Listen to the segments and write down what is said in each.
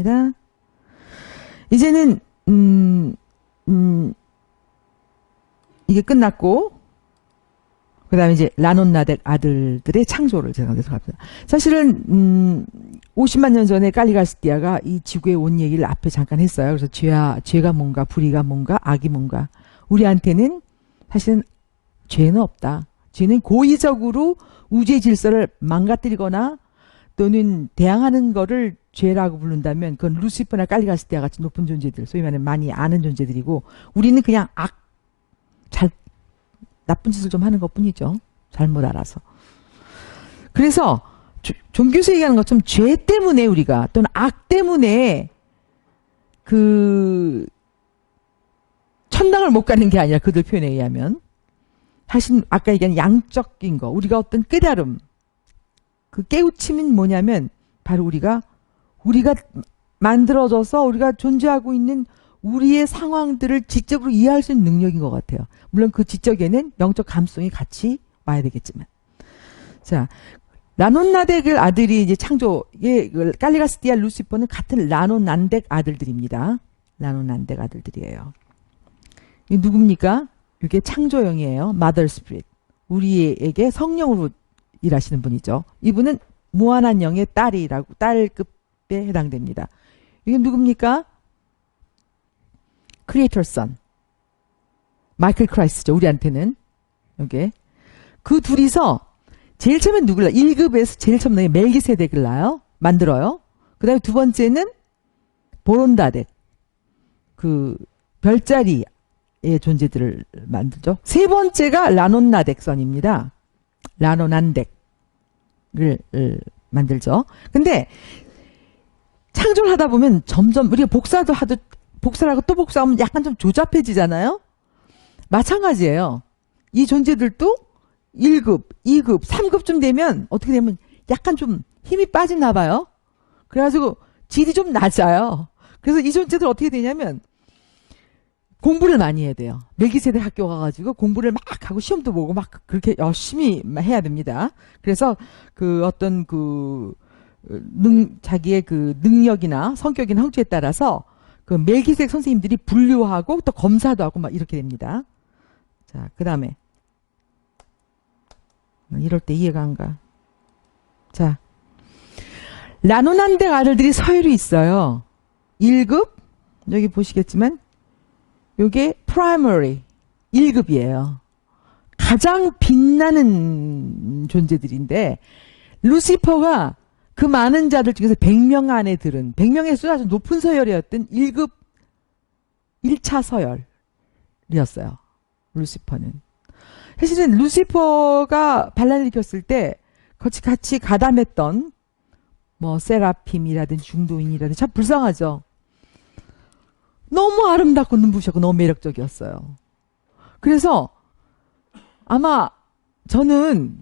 됐습니다. 이제는 이게 끝났고 그 다음에 이제 라논나덱 아들들의 창조를 제가 계속 합니다. 사실은 50만 년 전에 깔리가스티아가 이 지구에 온 얘기를 앞에 잠깐 했어요. 그래서 죄가 뭔가, 불의가 뭔가, 악이 뭔가. 우리한테는 사실은 죄는 없다. 죄는 고의적으로 우주의 질서를 망가뜨리거나 또는 대항하는 거를 죄라고 부른다면 그건 루시퍼나 깔리가스티아 같이 높은 존재들, 소위 말하는 많이 아는 존재들이고, 우리는 그냥 나쁜 짓을 좀 하는 것 뿐이죠. 잘못 알아서. 그래서 종교에서 얘기하는 것처럼 죄 때문에 우리가 또는 악 때문에 그 천당을 못 가는 게 아니라 그들 표현에 의하면 사실 아까 얘기한 양적인 거, 우리가 어떤 깨달음, 그 깨우침은 뭐냐면 바로 우리가 만들어져서 우리가 존재하고 있는 우리의 상황들을 지적으로 이해할 수 있는 능력인 것 같아요. 물론 그 지적에는 영적 감성이 같이 와야 되겠지만. 자, 라논나덱 아들이 이제 깔리가스티아, 루시퍼는 같은 라논난덱 아들들입니다. 라논난덱 아들들이에요. 이 누굽니까? 이게 창조형이에요. 마더 스피릿. 우리에게 성령으로 일하시는 분이죠. 이분은 무한한 영의 딸급에 해당됩니다. 이게 누굽니까? 크리에이터 선. 마이클 크라이스트죠. 우리한테는. 이게. 그 둘이서 제일 처음엔 누굴 낳아요? 1급에서 제일 처음 멜기세덱을 낳아요. 만들어요. 그 다음에 두 번째는 보론다덱. 그 별자리의 존재들을 만들죠. 세 번째가 라논나덱 선입니다. 라논난덱을 만들죠. 근데 창조를 하다 보면 점점 우리가 복사를 하고 또 복사하면 약간 좀 조잡해지잖아요. 마찬가지예요. 이 존재들도 1급, 2급, 3급쯤 되면 어떻게 되면 약간 좀 힘이 빠지나 봐요. 그래가지고 질이 좀 낮아요. 그래서 이 존재들 어떻게 되냐면 공부를 많이 해야 돼요. 멜기세덱 학교 가가지고 공부를 막 하고 시험도 보고 막 그렇게 열심히 해야 됩니다. 그래서 그 어떤 자기의 그 능력이나 성격이나 형체에 따라서 그 멜기세덱 선생님들이 분류하고 또 검사도 하고 막 이렇게 됩니다. 자, 그 다음에 이럴 때 이해가 안 가. 자, 라논난덱 아들들이 서열이 있어요. 1급 여기 보시겠지만 요게 프라이머리 1급이에요. 가장 빛나는 존재들인데 루시퍼가 그 많은 자들 중에서 100명 안에 들은 100명의 수 아주 높은 서열이었던 1급 1차 서열이었어요. 루시퍼는. 사실은 루시퍼가 반란을 일으켰을 때 같이 가담했던 뭐 세라핌이라든지 중도인이라든지 참 불쌍하죠. 너무 아름답고 눈부셨고 너무 매력적이었어요. 그래서 아마 저는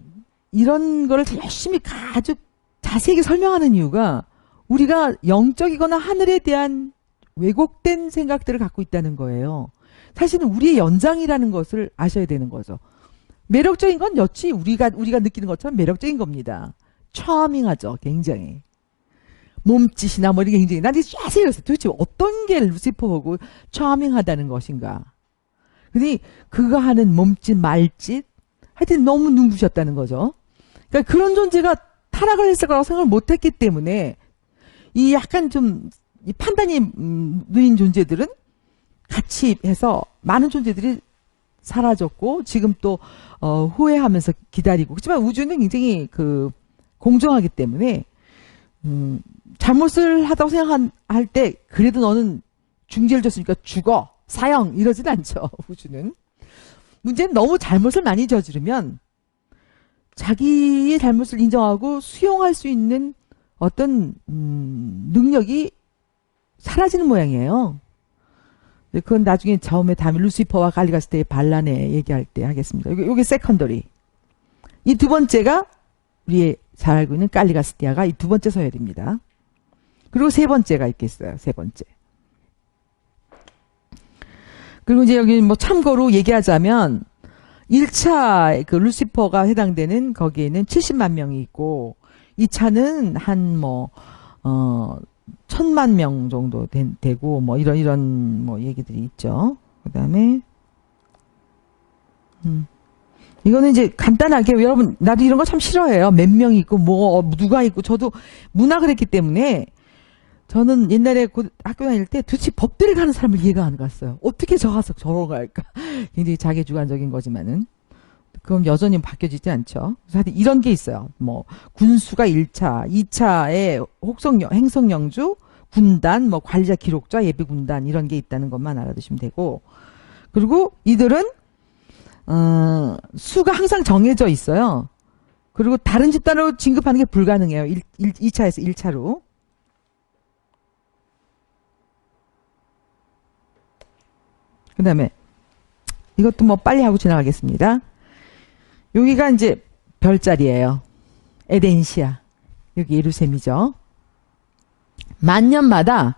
이런 거를 열심히 아주 자세하게 설명하는 이유가 우리가 영적이거나 하늘에 대한 왜곡된 생각들을 갖고 있다는 거예요. 사실은 우리의 연장이라는 것을 아셔야 되는 거죠. 매력적인 건 여치 우리가 느끼는 것처럼 매력적인 겁니다. 차밍하죠. 굉장히. 몸짓이나 뭐 이런 게 굉장히 난 자세히 했어요. 도대체 어떤 게 루시퍼하고 차밍하다는 것인가. 근데 그가 하는 몸짓, 말짓 하여튼 너무 눈부셨다는 거죠. 그러니까 그런 존재가 타락을 했을 거라고 생각을 못했기 때문에 이 약간 좀 이 판단이 느린 존재들은 같이 해서 많은 존재들이 사라졌고 지금 또 후회하면서 기다리고. 그렇지만 우주는 굉장히 공정하기 때문에 잘못을 하다고 생각할 때 그래도 너는 중죄를 줬으니까 죽어, 사형 이러진 않죠. 우주는. 문제는 너무 잘못을 많이 저지르면 자기의 잘못을 인정하고 수용할 수 있는 어떤 능력이 사라지는 모양이에요. 그건 나중에 다음에 루시퍼와 갈리가스테의 반란에 얘기할 때 하겠습니다. 이게 세컨더리. 이 두 번째가 우리 잘 알고 있는 깔리가스티아가 이 두 번째 서열입니다. 그리고 세 번째가 있겠어요. 세 번째. 그리고 이제 여기 뭐 참고로 얘기하자면 1차 그 루시퍼가 해당되는 거기에는 70만 명이 있고 2차는 한 1,000만 명 정도 되고 뭐 이런 뭐 얘기들이 있죠. 그다음에 이거는 이제 간단하게 여러분 나도 이런 거 참 싫어해요. 몇 명이 있고 뭐 누가 있고 저도 문학을 했기 때문에 저는 옛날에 학교 다닐 때 도대체 법대를 가는 사람을 이해가 안 갔어요. 어떻게 저 가서 저러 갈까? 굉장히 자기주관적인 거지만은 그건 여전히 바뀌어지지 않죠. 하여튼 이런 게 있어요. 뭐 군수가 1차, 2차에 행성영주, 군단, 뭐 관리자 기록자, 예비군단 이런 게 있다는 것만 알아두시면 되고 그리고 이들은 수가 항상 정해져 있어요. 그리고 다른 집단으로 진급하는 게 불가능해요. 2차에서 1차로. 그 다음에 이것도 뭐 빨리 하고 지나가겠습니다. 여기가 이제 별자리예요. 에덴시아. 여기 예루셈이죠. 만년마다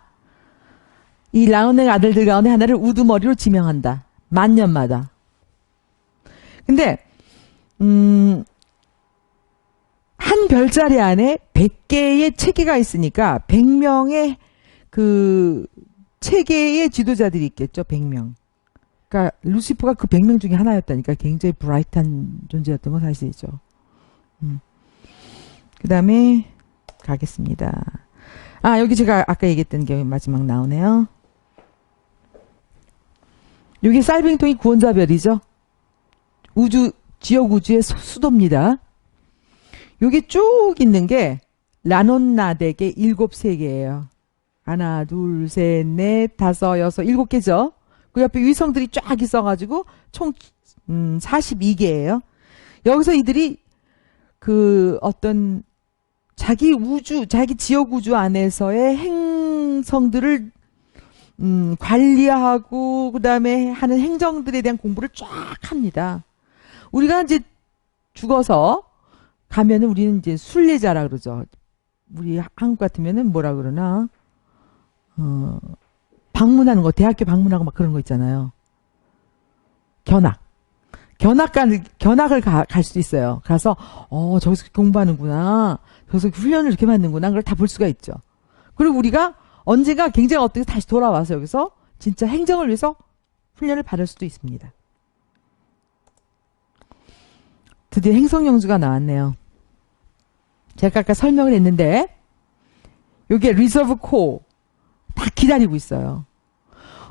이 라온의 아들들 가운데 하나를 우두머리로 지명한다. 만년마다. 근데 한 별자리 안에 100개의 체계가 있으니까 100명의 그 체계의 지도자들이 있겠죠. 100명. 그러니까 루시퍼가 그 100명 중에 하나였다니까 굉장히 브라이트한 존재였던 건 사실이죠. 그 다음에 가겠습니다. 여기 제가 아까 얘기했던 게 마지막 나오네요. 여기 살빙통이 구원자별이죠. 지역 우주의 수도입니다. 여기 쭉 있는 게 라논나덱의 7세계예요. 하나, 둘, 셋, 넷, 다섯, 여섯, 7개죠. 그 옆에 위성들이 쫙 있어가지고 총 42개예요. 여기서 이들이 그 어떤 자기 지역 우주 안에서의 행성들을 관리하고 그 다음에 하는 행정들에 대한 공부를 쫙 합니다. 우리가 이제 죽어서 가면은 우리는 이제 순례자라 그러죠. 우리 한국 같으면은 뭐라 그러나 방문하는 거, 대학교 방문하고 막 그런 거 있잖아요. 견학을 갈 수도 있어요. 가서 저기서 공부하는구나, 저기서 훈련을 이렇게 받는구나, 그걸 다 볼 수가 있죠. 그리고 우리가 언젠가 굉장히 어떻게 다시 돌아와서 여기서 진짜 행정을 위해서 훈련을 받을 수도 있습니다. 드디어 행성영주가 나왔네요. 제가 아까 설명을 했는데 여기에 리저브 코어 다 기다리고 있어요.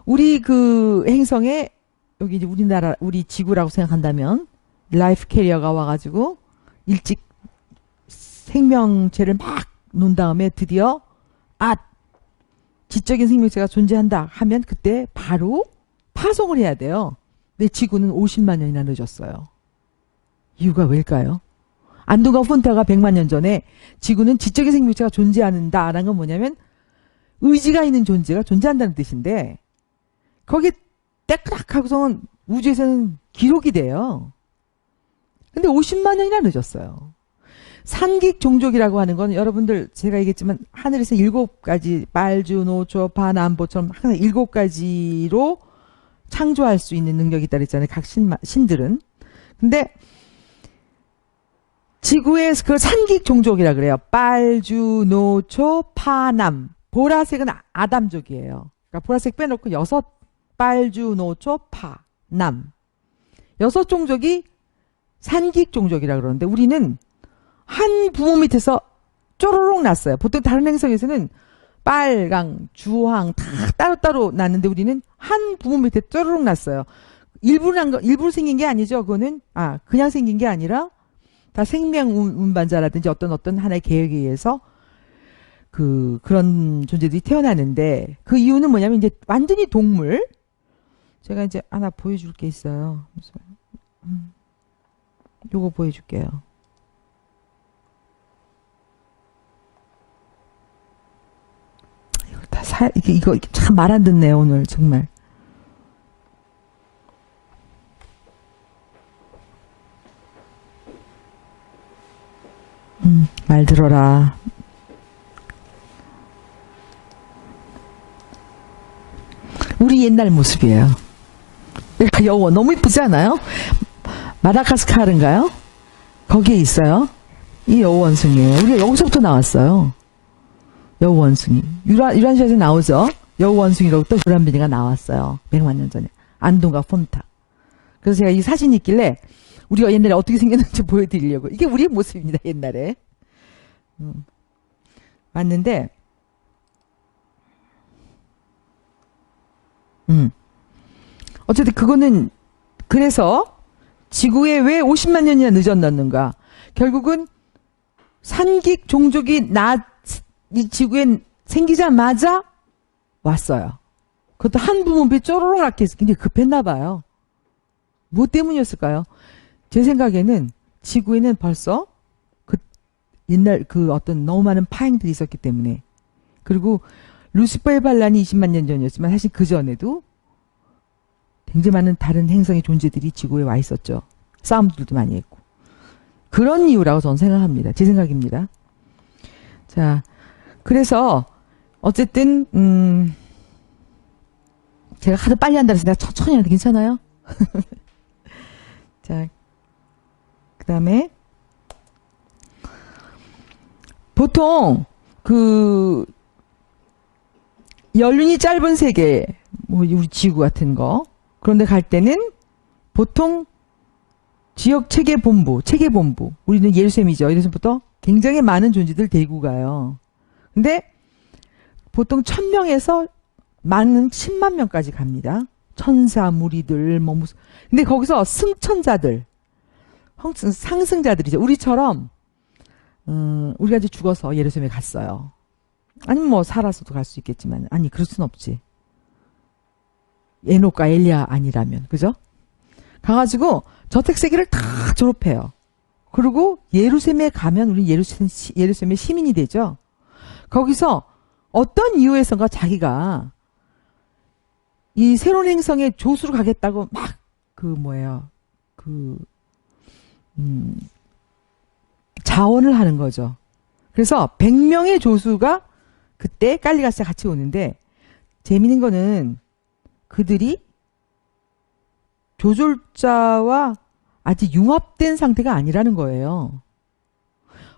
우리 그 행성에 여기 이제 우리 지구라고 생각한다면 라이프 캐리어가 와가지고 일찍 생명체를 막 놓은 다음에 드디어 지적인 생명체가 존재한다 하면 그때 바로 파송을 해야 돼요. 근데 지구는 50만 년이나 늦었어요. 이유가 왜일까요? 안동과 폰타가 100만 년 전에 지구는 지적인 생명체가 존재한다라는 건 뭐냐면 의지가 있는 존재가 존재한다는 뜻인데 거기 떼끄락하고서는 우주에서는 기록이 돼요. 근데 50만 년이나 늦었어요. 산객 종족이라고 하는 건 여러분들 제가 얘기했지만 하늘에서 7가지 빨주, 노초, 파, 남보처럼 항상 7가지로 창조할 수 있는 능력이 있다 그랬잖아요. 각 신들은. 근데 지구의 그 산객 종족이라 그래요. 빨주, 노초, 파, 남. 보라색은 아담족이에요. 그러니까 보라색 빼놓고 6 빨주, 노초, 파, 남. 6 종족이 산객 종족이라 그러는데 우리는 한 부모 밑에서 쪼로록 났어요. 보통 다른 행성에서는 빨강, 주황 다 따로따로 났는데 우리는 한 부모 밑에 쪼로록 났어요. 일부러 생긴 게 아니죠. 그거는 그냥 생긴 게 아니라 다 생명 운반자라든지 어떤 하나의 계획에 의해서 그런 존재들이 태어나는데 그 이유는 뭐냐면 이제 완전히 동물. 제가 이제 하나 보여줄 게 있어요. 요거 보여줄게요. 이거 참 말 안 듣네요 오늘 정말. 말 들어라. 우리 옛날 모습이에요. 그 여원 너무 이쁘지 않아요? 마다가스카르인가요? 거기에 있어요. 이 여원숭이에요. 우리가 여기서부터 나왔어요. 여우원숭이. 유란시에서 나오죠. 여우원숭이라고 또 불안빈이가 나왔어요. 100만 년 전에. 안동과 폰타. 그래서 제가 이 사진이 있길래 우리가 옛날에 어떻게 생겼는지 보여드리려고. 이게 우리의 모습입니다. 옛날에. 왔는데 어쨌든 그거는 그래서 지구에 왜 50만 년이나 늦었는가. 결국은 산기 종족이 이 지구에 생기자마자 왔어요. 그것도 한 부분이 쪼로록 낮게 해서 굉장히 급했나 봐요. 뭐 때문이었을까요? 제 생각에는 지구에는 벌써 그 옛날 그 어떤 너무 많은 파행들이 있었기 때문에, 그리고 루시퍼의 반란이 20만 년 전이었지만 사실 그 전에도 굉장히 많은 다른 행성의 존재들이 지구에 와 있었죠. 싸움들도 많이 했고. 그런 이유라고 저는 생각합니다. 제 생각입니다. 자, 그래서 어쨌든 제가 하도 빨리 한다 그래서 내가 천천히 하는데 괜찮아요? 자, 그 다음에 보통 그 연륜이 짧은 세계, 뭐 우리 지구 같은 거, 그런데 갈 때는 보통 지역 체계본부, 우리는 예루살렘이죠. 예루살렘부터 굉장히 많은 존재들 데리고 가요. 근데 보통 1000명에서 많은 10만 명까지 갑니다. 천사, 무리들, 뭐 무슨. 근데 거기서 승천자들, 상승자들이죠. 우리처럼, 우리가 이제 죽어서 예루살렘에 갔어요. 아니면 뭐 살아서도 갈 수 있겠지만, 아니, 그럴 순 없지. 에녹과 엘리야 아니라면, 그죠? 가가지고 저택세계를 다 졸업해요. 그리고 예루살렘에 가면 우리 예루살렘의 시민이 되죠. 거기서 어떤 이유에선가 자기가 이 새로운 행성에 조수로 가겠다고 막 자원을 하는 거죠. 그래서 100명의 조수가 그때 깔리가스와 같이 오는데, 재미있는 거는 그들이 조졸자와 아직 융합된 상태가 아니라는 거예요.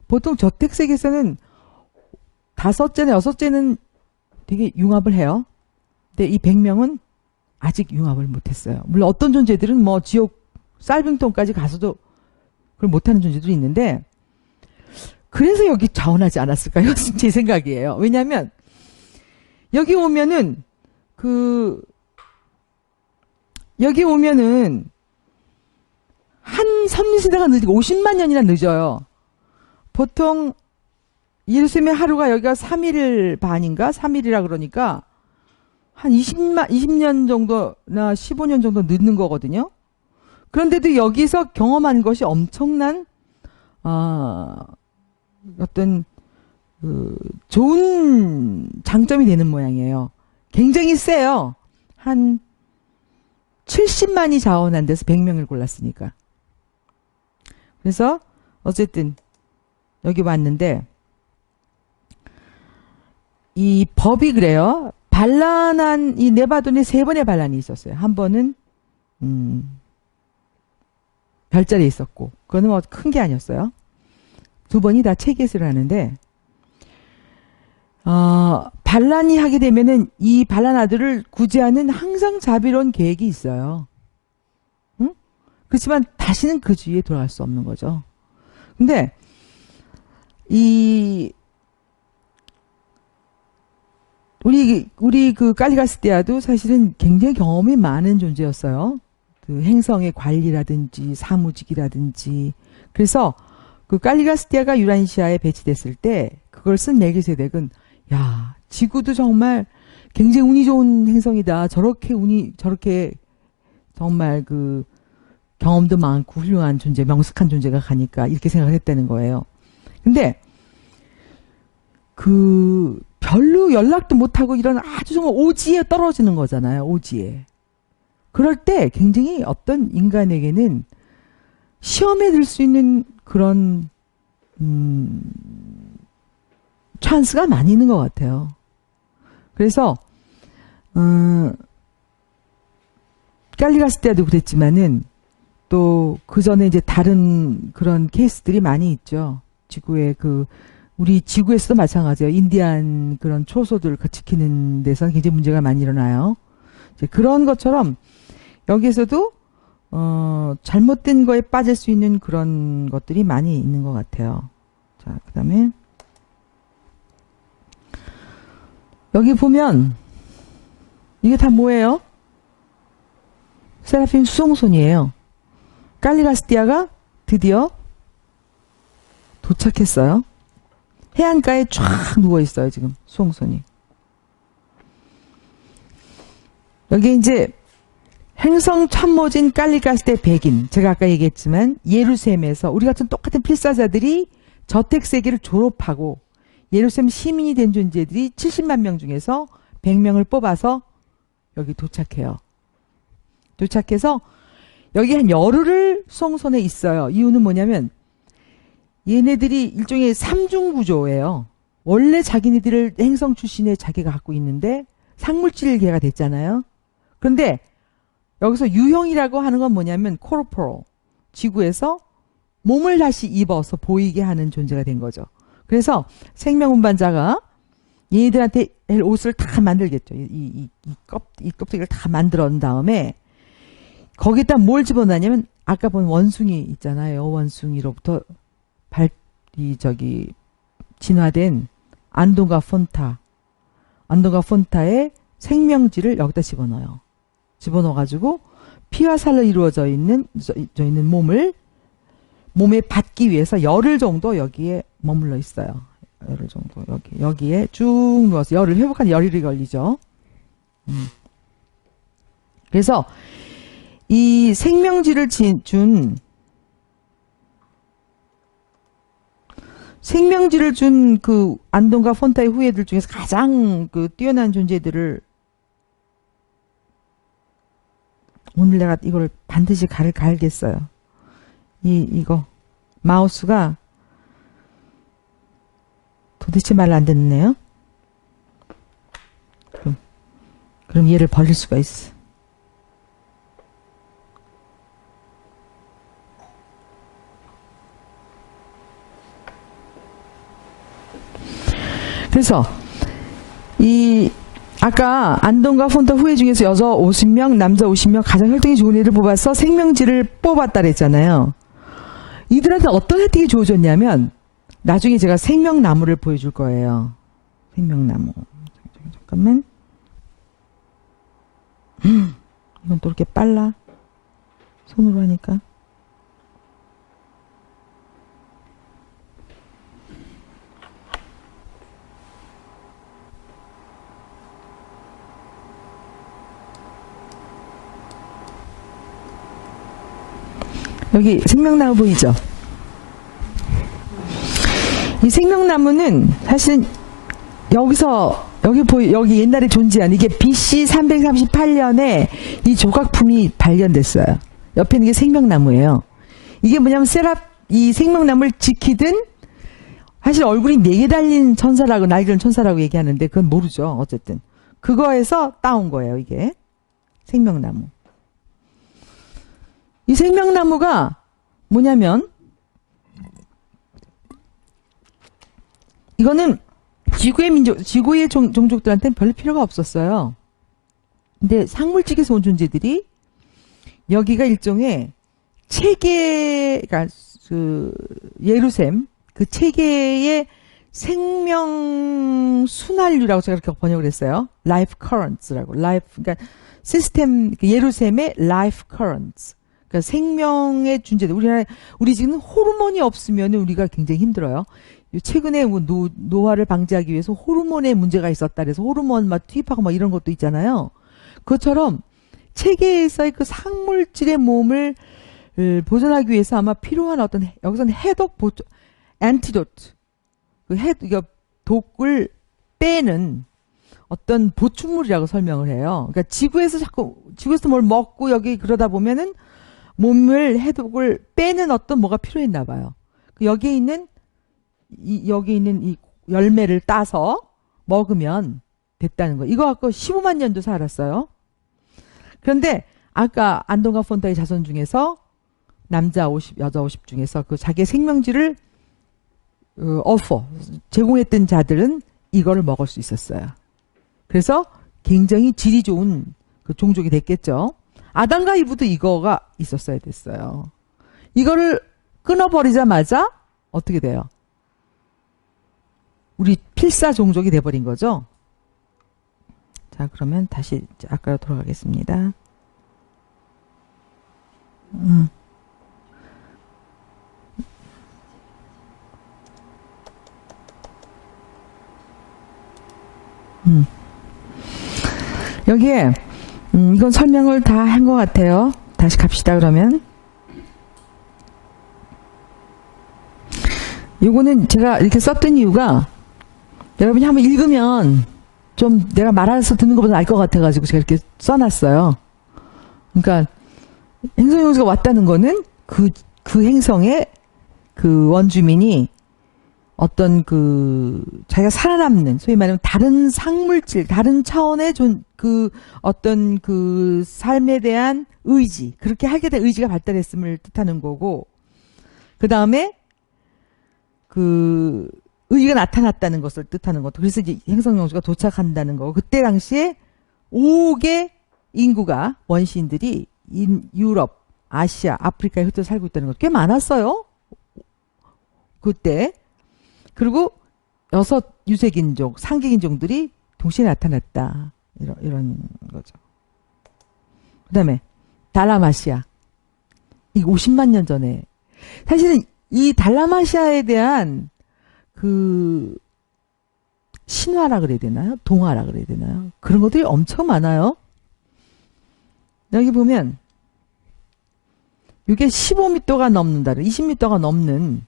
보통 저택세계에서는 5째나 6째는 되게 융합을 해요. 근데 이 100명은 아직 융합을 못했어요. 물론 어떤 존재들은 뭐 지옥 쌀빙통까지 가서도 그걸 못하는 존재들이 있는데, 그래서 여기 자원하지 않았을까요? 제 생각이에요. 왜냐하면 여기 오면은 한 선민시대가 늦고 50만 년이나 늦어요. 보통 예루살렘의 하루가 여기가 3일 반인가 3일이라 그러니까 한 20년 정도나 15년 정도 늦는 거거든요. 그런데도 여기서 경험한 것이 엄청난 어떤 좋은 장점이 되는 모양이에요. 굉장히 세요. 한 70만이 자원한 데서 100명을 골랐으니까. 그래서 어쨌든 여기 왔는데 이 법이 그래요. 반란한 이 네바돈에 3번의 반란이 있었어요. 한 번은 별자리에 있었고, 그거는 뭐 큰 게 아니었어요. 2번이 다 체계수를 하는데, 반란이 하게 되면은 이 반란 아들을 구제하는 항상 자비로운 계획이 있어요. 응? 그렇지만 다시는 그 주위에 돌아갈 수 없는 거죠. 근데 우리 그 깔리가스디아도 사실은 굉장히 경험이 많은 존재였어요. 그 행성의 관리라든지 사무직이라든지. 그래서 그 깔리가스디아가 유란시아에 배치됐을 때 그걸 쓴 멜기세덱은, 야, 지구도 정말 굉장히 운이 좋은 행성이다. 저렇게 정말 그 경험도 많고 훌륭한 존재, 명석한 존재가 가니까 이렇게 생각을 했다는 거예요. 근데 별로 연락도 못하고 이런 아주 정말 오지에 떨어지는 거잖아요. 오지에. 그럴 때 굉장히 어떤 인간에게는 시험에 들 수 있는 그런 찬스가 많이 있는 것 같아요. 그래서 깔리가스디아도 그랬지만은 또 그 전에 이제 다른 그런 케이스들이 많이 있죠. 지구의 우리 지구에서도 마찬가지예요. 인디안 그런 초소들 지키는 데서 굉장히 문제가 많이 일어나요. 이제 그런 것처럼 여기에서도 잘못된 거에 빠질 수 있는 그런 것들이 많이 있는 것 같아요. 자, 그 다음에 여기 보면 이게 다 뭐예요? 세라핌 수송선이에요. 깔리가스티아가 드디어 도착했어요. 해안가에 쫙 누워있어요. 지금 수송선이. 여기 이제 행성 참모진 깔리가스테 백인, 제가 아까 얘기했지만 예루살렘에서 우리 같은 똑같은 필사자들이 저택세계를 졸업하고 예루살렘 시민이 된 존재들이 70만 명 중에서 100명을 뽑아서 여기 도착해요. 도착해서 여기 한 열흘을 수송선에 있어요. 이유는 뭐냐면 얘네들이 일종의 삼중구조예요. 원래 자기네들을 행성 출신의 자기가 갖고 있는데 상물질계가 됐잖아요. 그런데 여기서 유형이라고 하는 건 뭐냐면 코르포로, 지구에서 몸을 다시 입어서 보이게 하는 존재가 된 거죠. 그래서 생명운반자가 얘네들한테 옷을 다 만들겠죠. 이 껍데기를 다 만들어 놓은 다음에 거기다 뭘 집어넣냐면 아까 본 원숭이 있잖아요. 원숭이로부터 진화된 안동과 폰타의 생명질을 여기다 집어넣어요. 집어넣어가지고 피와 살로 이루어져 있는 몸에 받기 위해서 열흘 정도 여기에 머물러 있어요. 열흘 정도 여기에 쭉 누워서 열흘 회복한 열흘이 걸리죠. 그래서 이 생명질을 준 그 안동과 폰타의 후예들 중에서 가장 그 뛰어난 존재들을 오늘 내가 이걸 반드시 갈겠어요. 이거 마우스가 도대체 말 안 듣네요. 그럼 얘를 벌릴 수가 있어. 그래서 아까 안동과 폰타 후예 중에서 여자 50명, 남자 50명 가장 혈통이 좋은 애를 뽑아서 생명질을 뽑았다 그랬잖아요. 이들한테 어떤 혜택이 주어졌냐면 나중에 제가 생명나무를 보여줄 거예요. 생명나무. 잠깐만. 이건 또 이렇게 빨라. 손으로 하니까. 여기 생명나무 보이죠? 이 생명나무는 사실 여기 옛날에 존재한 이게 BC 338년에 이 조각품이 발견됐어요. 옆에 있는 게 생명나무예요. 이게 뭐냐면 이 생명나무를 지키던 사실 얼굴이 4개 달린 천사라고 날개는 천사라고 얘기하는데 그건 모르죠. 어쨌든 그거에서 따온 거예요. 이게 생명나무. 이 생명나무가 뭐냐면 이거는 지구의 종족들한테는 별 필요가 없었어요. 근데 상물직에서 온 존재들이 여기가 일종의 체계가 예루셈 그 체계의 생명 순환류라고 제가 그렇게 번역을 했어요. Life currents라고. 그러니까 시스템 예루셈의 life currents. 그러니까 생명의 존재들. 우리 지금 호르몬이 없으면 우리가 굉장히 힘들어요. 최근에 뭐 노화를 방지하기 위해서 호르몬에 문제가 있었다 그래서 호르몬 막 투입하고 막 이런 것도 있잖아요. 그것처럼 체계에서의 그 상물질의 몸을 보존하기 위해서 아마 필요한 어떤 여기서는 해독 안티도트 독을 빼는 어떤 보충물이라고 설명을 해요. 그러니까 지구에서 뭘 먹고 여기 그러다 보면은 몸을 해독을 빼는 어떤 뭐가 필요했나 봐요. 여기에 있는 이 열매를 따서 먹으면 됐다는 거. 이거 갖고 15만 년도 살았어요. 그런데 아까 안동과 폰타의 자손 중에서 남자 50, 여자 50 중에서 그 자기의 생명질을 오퍼 제공했던 자들은 이거를 먹을 수 있었어요. 그래서 굉장히 질이 좋은 그 종족이 됐겠죠. 아담과 이브도 이거가 있었어야 됐어요. 이거를 끊어버리자마자 어떻게 돼요? 우리 필사 종족이 돼버린 거죠. 자, 그러면 다시 아까로 돌아가겠습니다. 여기에 이건 설명을 다 한 것 같아요. 다시 갑시다. 그러면 요거는 제가 이렇게 썼던 이유가 여러분이 한번 읽으면 좀 내가 말해서 듣는 것보다 알 것 같아가지고 제가 이렇게 써놨어요. 그러니까 행성용지가 왔다는 거는 그 행성의 그 원주민이 어떤 그 자기가 살아남는 소위 말하면 다른 상물질, 다른 차원의 그 어떤 그 삶에 대한 의지, 그렇게 하게 된 의지가 발달했음을 뜻하는 거고, 그 다음에 그 의지가 나타났다는 것을 뜻하는 것도. 그래서 이제 행성용수가 도착한다는 거고, 그때 당시에 5억의 인구가 원시인들이 유럽, 아시아, 아프리카에 흩어져 살고 있다는 것 꽤 많았어요. 그때. 그리고 6 유색인종, 상계인종들이 동시에 나타났다. 이런 거죠. 그 다음에 달라마시아. 이게 50만 년 전에. 사실은 이 달라마시아에 대한 그 신화라 그래야 되나요? 동화라 그래야 되나요? 그런 것들이 엄청 많아요. 여기 보면 이게 15m가 넘는다, 20m가 넘는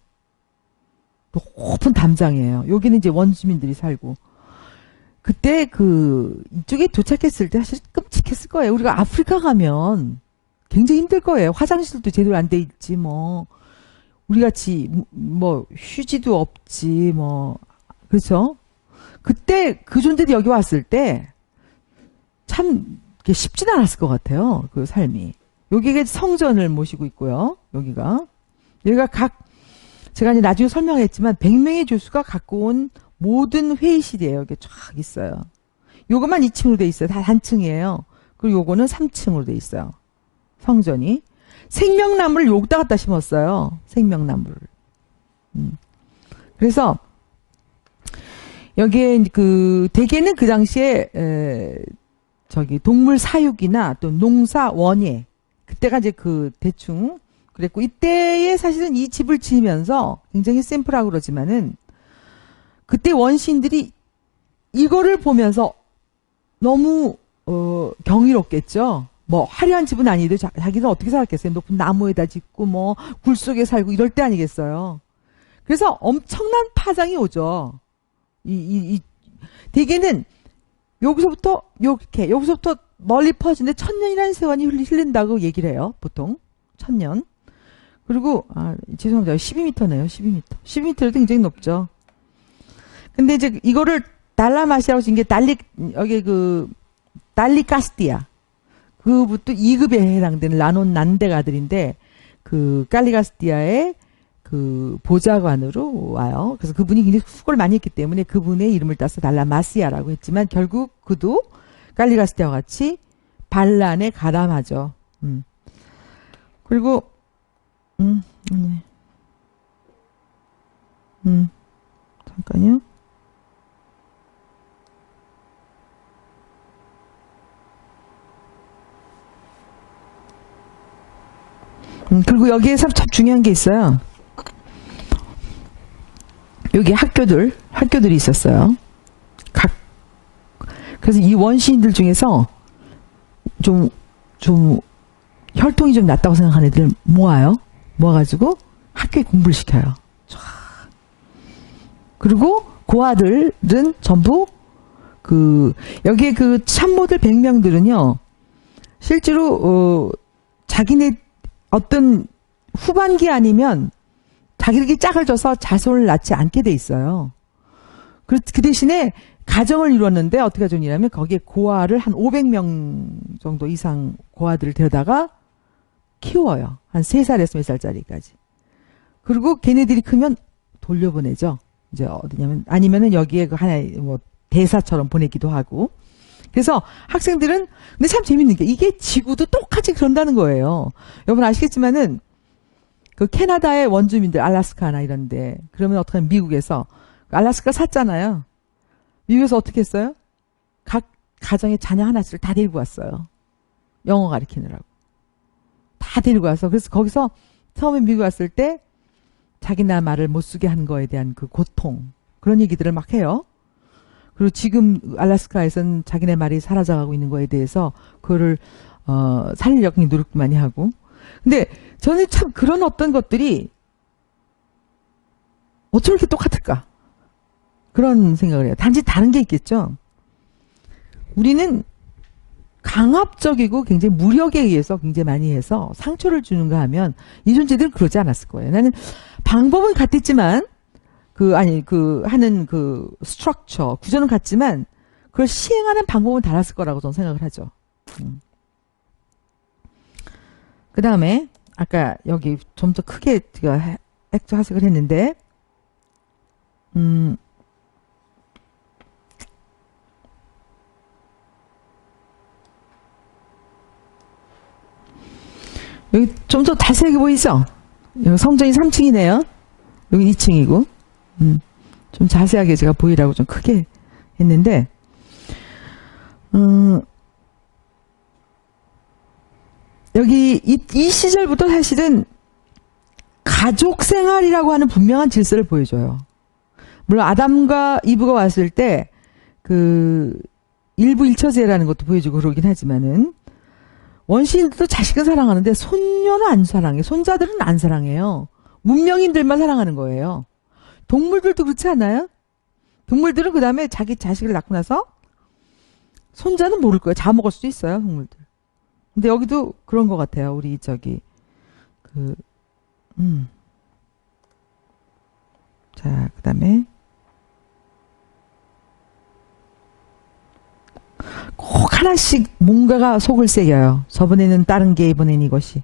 높은 담장이에요. 여기는 이제 원주민들이 살고. 그때 그 이쪽에 도착했을 때 사실 끔찍했을 거예요. 우리가 아프리카 가면 굉장히 힘들 거예요. 화장실도 제대로 안 돼 있지 뭐. 우리 같이 뭐 휴지도 없지 뭐. 그렇죠? 그때 그 존재들이 여기 왔을 때 참 쉽진 않았을 것 같아요. 그 삶이. 여기가 성전을 모시고 있고요. 여기가 제가 이제 나중에 설명했지만 100명의 교수가 갖고 온 모든 회의실이에요. 이게 쫙 있어요. 요것만 2층으로 돼 있어요. 다 단층이에요. 그리고 요거는 3층으로 돼 있어요. 성전이. 생명나무를 여기다 갖다 심었어요. 생명나무를. 그래서 여기에 그 대개는 그 당시에 저기 동물 사육이나 또 농사 원예, 그때가 이제 그 대충 그랬고, 이때에 사실은 이 집을 지으면서 굉장히 샘플하고 그러지만은 그때 원시인들이 이거를 보면서 너무 경이롭겠죠. 뭐 화려한 집은 아니도 자기는 어떻게 살았겠어요. 높은 나무에다 짓고 뭐 굴 속에 살고 이럴 때 아니겠어요. 그래서 엄청난 파장이 오죠. 대개는 여기서부터 멀리 퍼지는데 1000년이라는 세월이 흐른다고 얘기를 해요. 보통 1000년. 그리고 죄송합니다. 12m네요. 12m. 12m도 굉장히 높죠. 근데 이제 이거를 달라마시아라고 지은 게 여기 그 달리카스티아. 그부터 2급에 해당되는 라논 난데가 아들인데 그 깔리가스티아의 그 보좌관으로 와요. 그래서 그분이 굉장히 수고를 많이 했기 때문에 그분의 이름을 따서 달라마시아라고 했지만 결국 그도 깔리가스티아와 같이 반란에 가담하죠. 그리고 잠깐요. 그리고 여기에서 참 중요한 게 있어요. 여기 학교들이 있었어요. 그래서 이 원시인들 중에서 좀 혈통이 좀 낮다고 생각하는 애들 모아가지고 학교에 공부를 시켜요. 그리고 고아들은 전부 여기에 그 참모들 100명들은요, 실제로, 자기네 어떤 후반기 아니면 자기들끼리 짝을 져서 자손을 낳지 않게 돼 있어요. 그 대신에 가정을 이뤘는데 어떻게 가정이냐면 거기에 고아를 한 500명 정도 이상 고아들을 데려다가 키워요. 한 3살에서 몇 살짜리까지. 그리고 걔네들이 크면 돌려보내죠. 이제 어디냐면 아니면은 여기에 그 하나의 뭐 대사처럼 보내기도 하고. 그래서 학생들은 근데 참 재밌는 게 이게 지구도 똑같이 그런다는 거예요. 여러분 아시겠지만은 그 캐나다의 원주민들 알래스카나 이런데 그러면 어떻게 하면 미국에서 알래스카 샀잖아요. 미국에서 어떻게 했어요? 각 가정에 자녀 하나씩을 다 데리고 왔어요. 영어 가르치느라고. 다 데리고 와서 그래서 거기서 처음에 미국 왔을 때 자기나 말을 못 쓰게 한 거에 대한 그 고통 그런 얘기들을 막 해요. 그리고 지금 알래스카에서는 자기네 말이 사라져가고 있는 거에 대해서 그거를 살리려고 노력도 많이 하고. 근데 저는 참 그런 어떤 것들이 어쩜 이렇게 똑같을까? 그런 생각을 해요. 단지 다른 게 있겠죠. 우리는 강압적이고 굉장히 무력에 의해서 굉장히 많이 해서 상처를 주는가 하면 이 존재들은 그러지 않았을 거예요. 나는 방법은 같았지만 하는 그 스트럭처, 구조는 같지만 그걸 시행하는 방법은 달랐을 거라고 저는 생각을 하죠. 그 다음에 아까 여기 좀 더 크게 제가 액조 하색을 했는데 여기 좀 더 자세하게 보이죠? 여기 성전이 3층이네요. 여기 2층이고 좀 자세하게 제가 보이라고 좀 크게 했는데 여기 이 시절부터 사실은 가족 생활이라고 하는 분명한 질서를 보여줘요. 물론 아담과 이브가 왔을 때 그 일부 일처제라는 것도 보여주고 그러긴 하지만은 원시인들도 자식은 사랑하는데 손녀는 안 사랑해. 손자들은 안 사랑해요. 문명인들만 사랑하는 거예요. 동물들도 그렇지 않아요? 동물들은 그 다음에 자기 자식을 낳고 나서 손자는 모를 거예요. 잡아먹을 수도 있어요, 동물들. 근데 여기도 그런 것 같아요. 우리 자, 그 다음에 꼭 하나씩 뭔가가 속을 새겨요. 저번에는 다른 게 이번엔 이것이.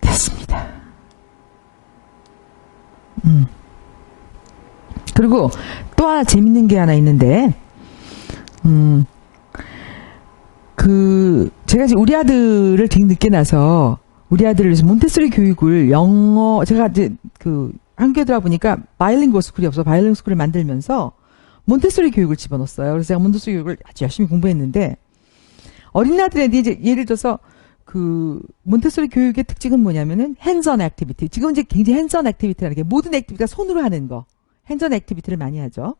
됐습니다. 그리고 또 하나 재밌는 게 하나 있는데, 제가 이제 우리 아들을 되게 늦게 나서, 우리 아들을 위해서 몬테소리 교육을 제가 이제 한국에 들어보니까 바이링구얼 스쿨이 없어 바이링구얼 스쿨을 만들면서 몬테소리 교육을 집어넣었어요. 그래서 제가 몬테소리 교육을 아주 열심히 공부했는데, 어린아들한테 이제 예를 들어서 몬테소리 교육의 특징은 뭐냐면은 핸즈온 액티비티. 지금 이제 굉장히 핸즈온 액티비티라는 게 모든 액티비티가 손으로 하는 거. 핸즈온 액티비티를 많이 하죠.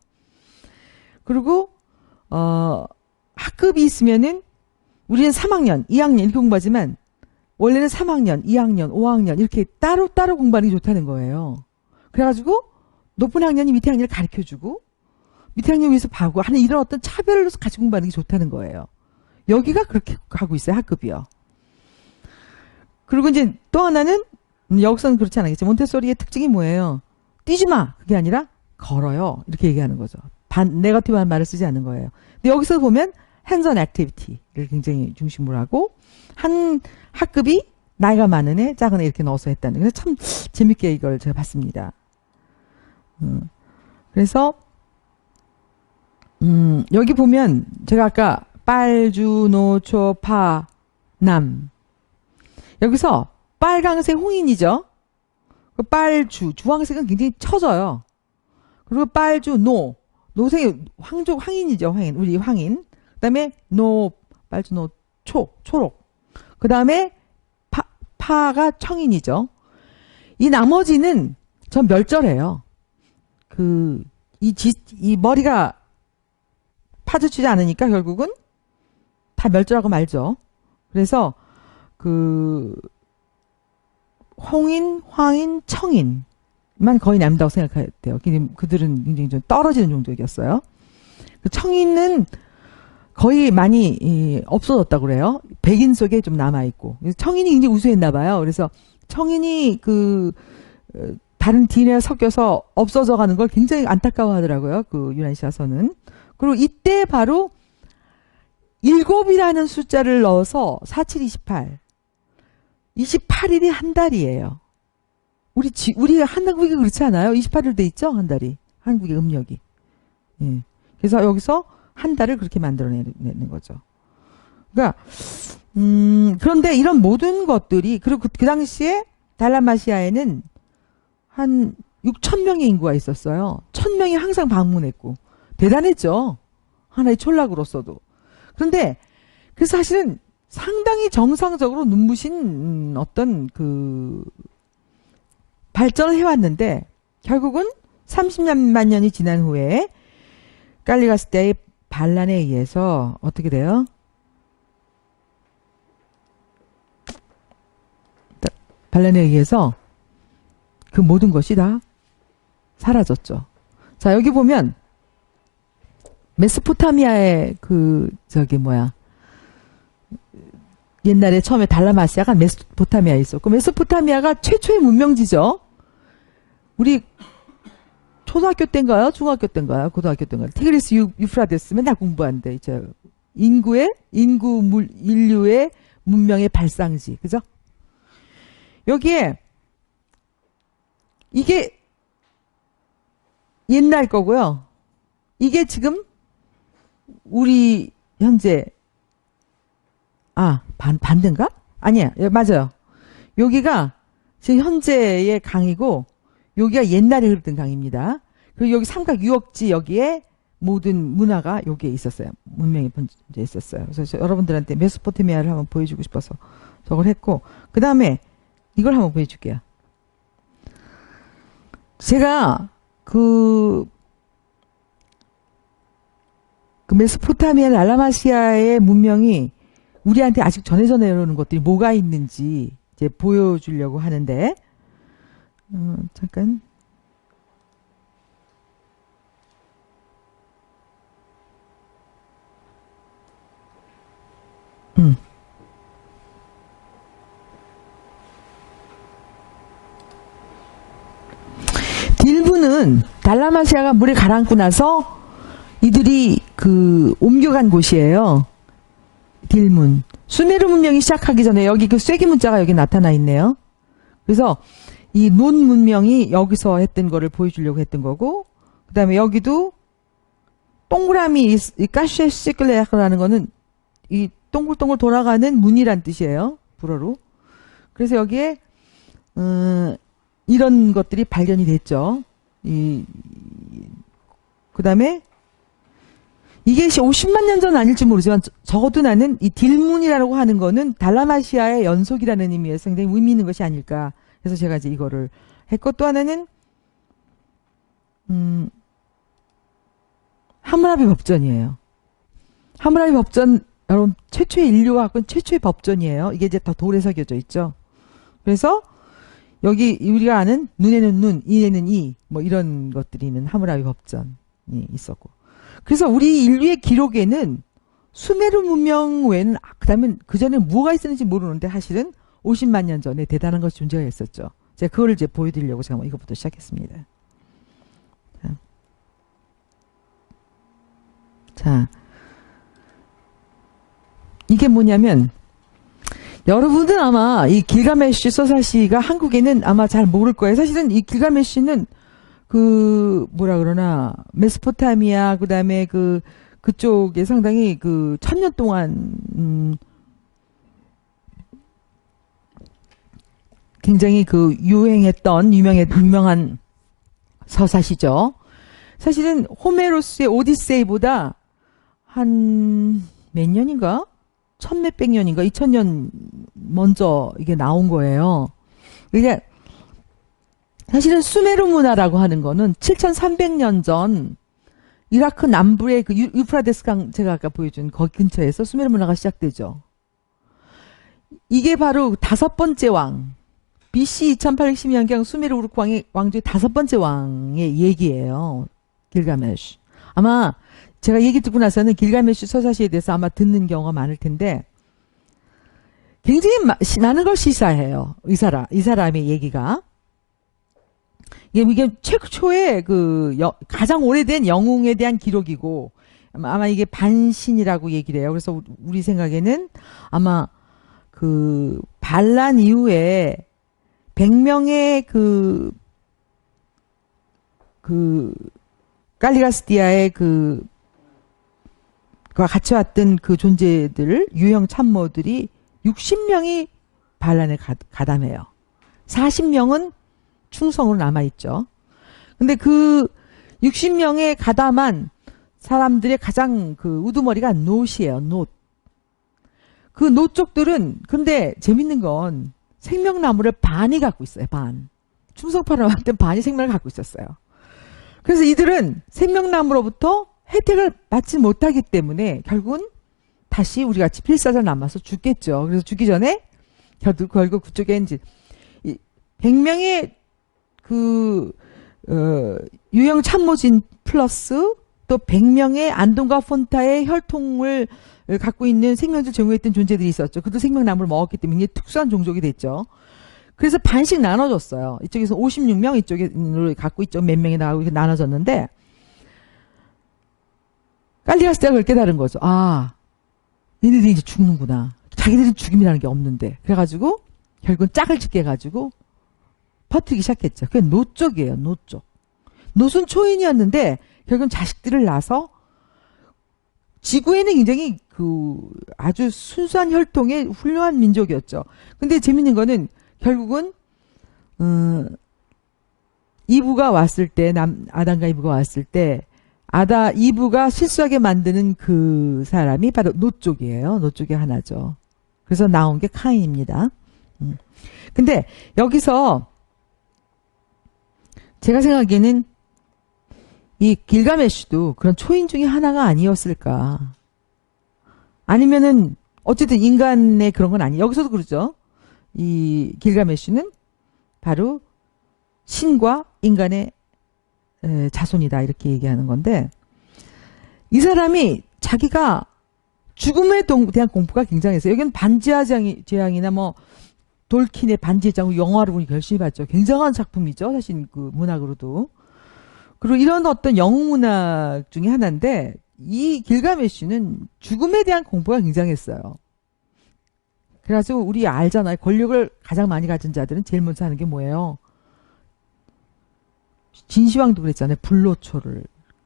그리고 학급이 있으면은 우리는 3학년, 2학년 이렇게 공부하지만 원래는 3학년, 2학년, 5학년 이렇게 따로따로 공부하는 게 좋다는 거예요. 그래가지고 높은 학년이 밑에 학년을 가르쳐주고 밑에 학년 위해서 봐고 하는 이런 어떤 차별을 해서 같이 공부하는 게 좋다는 거예요. 여기가 그렇게 가고 있어요. 학급이요. 그리고 이제 또 하나는 여기서는 그렇지 않겠지. 몬테소리의 특징이 뭐예요? 뛰지 마. 그게 아니라 걸어요. 이렇게 얘기하는 거죠. 네거티브한 말을 쓰지 않는 거예요. 근데 여기서 보면 핸즈온 액티비티를 굉장히 중심으로 하고 한 학급이 나이가 많은 애, 작은 애 이렇게 넣어서 했다는. 그래서 참 재밌게 이걸 제가 봤습니다. 그래서 여기 보면 제가 아까 빨주, 노초, 파, 남 여기서 빨강색 홍인이죠. 그 빨주, 주황색은 굉장히 처져요. 그리고 빨주, 노색이 황인이죠. 황인, 우리 황인. 그 다음에 빨주, 초록. 그 다음에 파가 청인이죠. 이 나머지는 전 멸절해요. 이 머리가 파주치지 않으니까 결국은 다 멸절하고 말죠. 그래서 홍인, 황인, 청인만 거의 남다고 생각해야 돼요. 그들은 굉장히 좀 떨어지는 종족이었어요. 청인은 거의 많이 없어졌다고 그래요. 백인 속에 좀 남아있고. 청인이 굉장히 우수했나 봐요. 그래서 청인이 다른 DNA가 섞여서 없어져 가는 걸 굉장히 안타까워 하더라고요. 유난시아서는. 그리고 이때 바로 7이라는 숫자를 넣어서 4728. 28일이 한 달이에요. 우리 한국이 그렇지 않아요? 28일 돼 있죠? 한 달이. 한국의 음력이. 예. 그래서 여기서 한 달을 그렇게 만들어내는 거죠. 그러니까, 그런데 이런 모든 것들이, 그리고 그 당시에 달라마시아에는 한 6천 명의 인구가 있었어요. 1,000명이 항상 방문했고. 대단했죠. 하나의 촌락으로서도. 그런데, 그 사실은 상당히 정상적으로 눈부신 어떤 발전을 해왔는데, 결국은 30만 년이 지난 후에 깔리가스 때의 반란에 의해서 어떻게 돼요? 반란에 의해서 그 모든 것이 다 사라졌죠. 자, 여기 보면 메소포타미아의 옛날에 처음에 달라마시아가 메소포타미아에 있었고, 메소포타미아가 최초의 문명지죠. 우리 초등학교 때인가요? 중학교 때인가요? 고등학교 때인가요? 티그리스 유프라데스 맨날 공부하는데, 이제 인류의 문명의 발상지. 그죠? 여기에 이게 옛날 거고요. 이게 지금 우리 현재 반대인가? 아니야. 맞아요. 여기가 지금 현재의 강이고 여기가 옛날에 흐르던 강입니다. 그리고 여기 삼각 유역지 여기에 모든 문화가 여기에 있었어요. 문명이 번져 있었어요. 그래서 여러분들한테 메소포타미아를 한번 보여주고 싶어서 저걸 했고, 그 다음에 이걸 한번 보여줄게요. 제가 그 메소포타미아 달라마시아의 문명이 우리한테 아직 전해져 내려오는 것들이 뭐가 있는지 이제 보여주려고 하는데, 잠깐. 딜부는 달라마시아가 물에 가라앉고 나서 이들이 옮겨간 곳이에요. 딜문. 수메르 문명이 시작하기 전에 여기 쐐기 문자가 여기 나타나 있네요. 그래서 이 논 문명이 여기서 했던 거를 보여주려고 했던 거고, 그 다음에 여기도 동그라미, 이 까쉐시클레라는 거는 이 동글동글 돌아가는 문이란 뜻이에요. 불어로. 그래서 여기에, 이런 것들이 발견이 됐죠. 그 다음에 이게 50만 년 전 아닐지 모르지만 적어도 나는 이 딜문이라고 하는 거는 달라마시아의 연속이라는 의미에서 굉장히 의미 있는 것이 아닐까. 그래서 제가 이제 이거를 했고, 또 하나는 하무라비 법전이에요. 하무라비 법전 여러분 최초의 인류가 갖고 최초의 법전이에요. 이게 이제 다 돌에 새겨져 있죠. 그래서 여기 우리가 아는 눈에는 눈, 이에는 이, 뭐 이런 것들이 있는 하무라비 법전이 있었고. 그래서 우리 인류의 기록에는 수메르 문명 외에는 그다음에 그 전에 뭐가 있었는지 모르는데 사실은 50만 년 전에 대단한 것이 존재가 있었죠. 제가 그걸 이제 보여드리려고 제가 이것부터 시작했습니다. 자, 이게 뭐냐면 여러분들 아마 이 길가메시 서사시가 한국에는 아마 잘 모를 거예요. 사실은 이 길가메시는 뭐라 그러나 메소포타미아 그다음에 그쪽에 상당히 1000년 동안 굉장히 유행했던 유명한 서사시죠. 사실은 호메로스의 오디세이보다 한 몇 년인가? 1000몇백 년인가? 2000년 먼저 이게 나온 거예요. 이게 사실은 수메르 문화라고 하는 거는 7300년 전 이라크 남부의 유프라데스 강 제가 아까 보여준 거기 근처에서 수메르 문화가 시작되죠. 이게 바로 5번째 왕, BC 2810년경 수메르 우르크 왕조의 5번째 왕의 얘기예요. 길가메시. 아마 제가 얘기 듣고 나서는 길가메시 서사시에 대해서 아마 듣는 경우가 많을 텐데 굉장히 많은 걸 시사해요. 이 사람의 얘기가. 이게 최초의 가장 오래된 영웅에 대한 기록이고 아마 이게 반신이라고 얘기를 해요. 그래서 우리 생각에는 아마 그 반란 이후에 100명의 그 갈리가스디아의 과 같이 왔던 그 존재들, 유형 참모들이 60명이 반란에 가담해요. 40명은 충성으로 남아있죠. 근데 그 60명의 가담한 사람들의 가장 그 우두머리가 놋이에요. 놋. 그 놋 쪽들은 근데 재밌는 건 생명나무를 반이 갖고 있어요. 반. 충성파를 왔던 반이 생명을 갖고 있었어요. 그래서 이들은 생명나무로부터 혜택을 받지 못하기 때문에 결국은 다시 우리 같이 필사자 남아서 죽겠죠. 그래서 죽기 전에 결국 그쪽에 이제 100명의 유형 참모진 플러스 또 100명의 안동과 폰타의 혈통을 갖고 있는 생명을 제공했던 존재들이 있었죠. 그도 생명나무를 먹었기 때문에 이게 특수한 종족이 됐죠. 그래서 반씩 나눠줬어요. 이쪽에서 56명, 이쪽에 갖고 있죠. 몇 명이 나가고 이렇게 나눠졌는데 갈리가스디아가 그걸 깨달은 거죠. 아, 얘네들이 이제 죽는구나. 자기들이 죽임이라는 게 없는데. 그래가지고 결국은 짝을 짓게 해가지고 퍼뜨리기 시작했죠. 그게 노 쪽이에요. 노 쪽. 노순 초인이었는데 결국은 자식들을 낳아서 지구에는 굉장히 아주 순수한 혈통의 훌륭한 민족이었죠. 근데 재밌는 거는 결국은 이브가 왔을 때 아담과 이브가 왔을 때 이브가 실수하게 만드는 그 사람이 바로 노 쪽이에요. 노 쪽의 하나죠. 그래서 나온 게 카인입니다. 근데 여기서 제가 생각하기에는 이 길가메시도 그런 초인 중에 하나가 아니었을까. 아니면은 어쨌든 인간의 그런 건 아니에요. 여기서도 그러죠. 이 길가메시는 바로 신과 인간의 자손이다 이렇게 얘기하는 건데 이 사람이 자기가 죽음에 대한 공포가 굉장했어요. 여기는 반지하 제왕이나 뭐 돌킨의 반지의 제왕 영화로 보니 열심히 봤죠. 굉장한 작품이죠. 사실 그 문학으로도. 그리고 이런 어떤 영웅문학 중에 하나인데 이 길가메시는 죽음에 대한 공포가 굉장했어요. 그래가지고 우리 알잖아요. 권력을 가장 많이 가진 자들은 제일 먼저 하는 게 뭐예요? 진시황도 그랬잖아요. 불로초를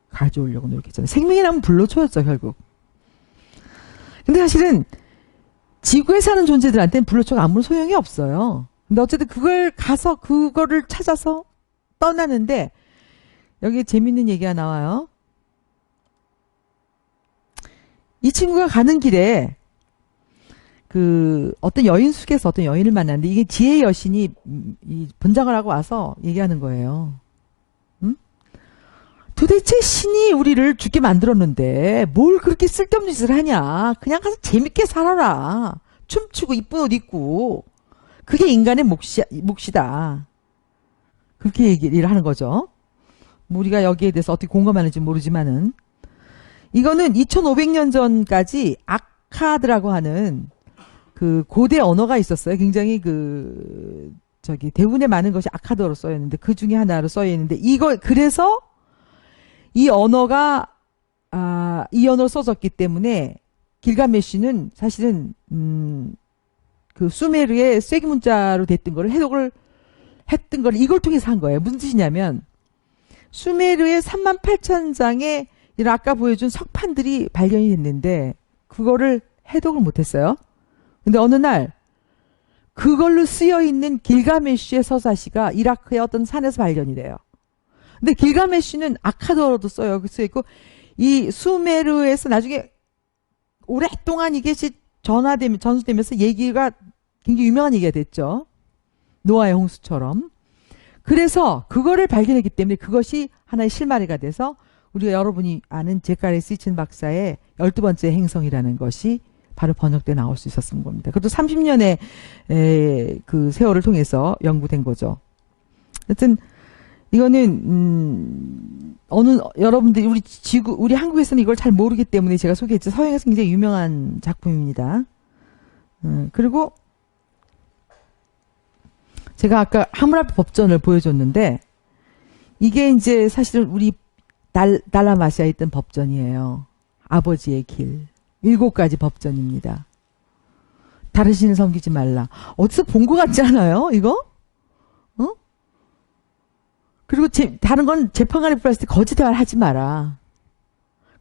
가져오려고 노력했잖아요. 생명이 나면 불로초였죠, 결국. 근데 사실은 지구에 사는 존재들한테는 불로초가 아무런 소용이 없어요. 근데 어쨌든 그거를 찾아서 떠나는데 여기 재밌는 얘기가 나와요. 이 친구가 가는 길에 어떤 여인 숙에서 어떤 여인을 만났는데 이게 지혜의 여신이 분장을 하고 와서 얘기하는 거예요. 도대체 신이 우리를 죽게 만들었는데 뭘 그렇게 쓸데없는 짓을 하냐. 그냥 가서 재밌게 살아라. 춤추고 이쁜 옷 입고. 그게 인간의 몫이다. 그렇게 얘기를 하는 거죠. 뭐 우리가 여기에 대해서 어떻게 공감하는지 모르지만은 이거는 2500년 전까지 아카드라고 하는 그 고대 언어가 있었어요. 굉장히 대부분의 많은 것이 아카드어로 써있는데 그 중에 하나로 써있는데 그래서 이 언어로 써졌기 때문에 길가메시는 사실은 그 수메르의 쐐기 문자로 됐던 거를 해석을 했던 걸 이걸 통해서 한 거예요. 무슨 뜻이냐면 수메르의 38,000장의 이런 아까 보여준 석판들이 발견이 됐는데 그거를 해독을 못했어요. 근데 어느 날 그걸로 쓰여있는 길가메시의 서사시가 이라크의 어떤 산에서 발견이 돼요. 근데 길가메시는 아카드어로도 쓰여있고 이 수메르에서 나중에 오랫동안 이게 전수되면서 얘기가 굉장히 유명한 얘기가 됐죠. 노아의 홍수처럼. 그래서 그거를 발견했기 때문에 그것이 하나의 실마리가 돼서 우리가 여러분이 아는 제카리 시친 박사의 12번째 행성이라는 것이 바로 번역돼 나올 수 있었던 겁니다. 그것도 30년의 그 세월을 통해서 연구된 거죠. 하여튼 이거는 여러분들이 우리 한국에서는 이걸 잘 모르기 때문에 제가 소개했죠. 서양에서 굉장히 유명한 작품입니다. 그리고 제가 아까 하무라비 법전을 보여줬는데 이게 이제 사실은 우리 달라마시아에 있던 법전이에요. 아버지의 길. 7가지 법전입니다. 다른 신을 섬기지 말라. 어디서 본 것 같지 않아요? 이거? 어? 그리고 다른 건 재판관에 불렀을 때 거짓말 하지 마라.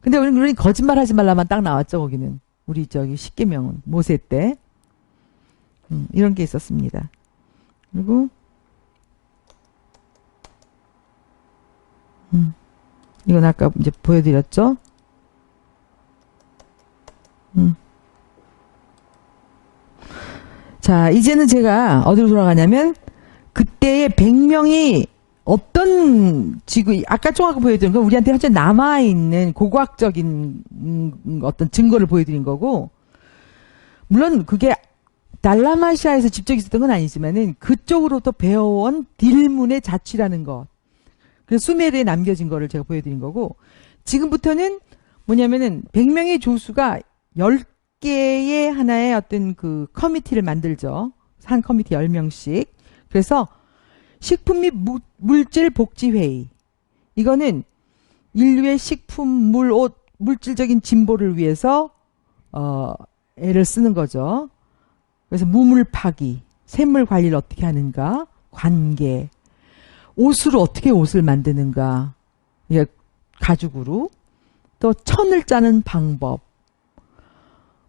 근데 우리는 거짓말 하지 말라만 딱 나왔죠, 거기는. 우리 저기 십계명은 모세 때. 이런 게 있었습니다. 그리고 이건 아까 이제 보여드렸죠. 자, 이제는 제가 어디로 돌아가냐면 그때의 100명이 어떤 아까 좀 아까 보여드린 건 우리한테 현재 남아있는 고고학적인 어떤 증거를 보여드린 거고, 물론 그게 달라마시아에서 직접 있었던 건 아니지만은 그쪽으로부터 배워온 딜문의 자취라는 것. 그래서 수메르에 남겨진 거를 제가 보여드린 거고, 지금부터는 뭐냐면은 100명의 조수가 10개의 하나의 어떤 그 커미티를 만들죠. 한 커미티 10명씩. 그래서 식품 및 물질 복지 회의. 이거는 인류의 식품, 물, 옷, 물질적인 진보를 위해서 애를 쓰는 거죠. 그래서 무물 파기, 샘물 관리를 어떻게 하는가, 관계, 옷으로 어떻게 옷을 만드는가, 가죽으로, 또 천을 짜는 방법,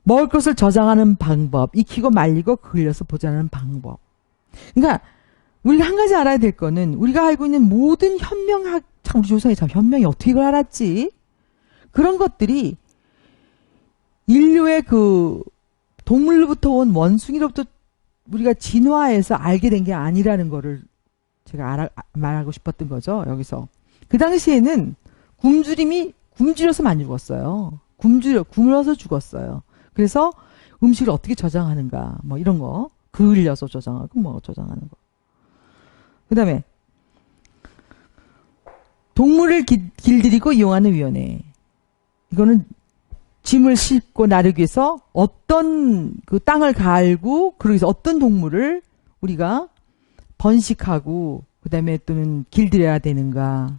먹을 것을 저장하는 방법, 익히고 말리고 그을려서 보존하는 방법. 그러니까 우리가 한 가지 알아야 될 거는 우리가 알고 있는 모든 현명학, 참 우리 조상이 참 현명이 어떻게 이걸 알았지? 그런 것들이 인류의 그 동물로부터 온 원숭이로부터 우리가 진화해서 알게 된 게 아니라는 거를 제가 말하고 싶었던 거죠. 여기서. 그 당시에는 굶주려서 안 죽었어요. 굶어서 죽었어요. 그래서 음식을 어떻게 저장하는가, 뭐 이런 거. 그을려서 저장하고 뭐 저장하는 거. 그 다음에 동물을 길들이고 이용하는 위원회. 이거는 짐을 싣고 나르기 위해서 어떤 그 땅을 갈고 그러기위해서 어떤 동물을 우리가 번식하고 그 다음에 또는 길들여야 되는가.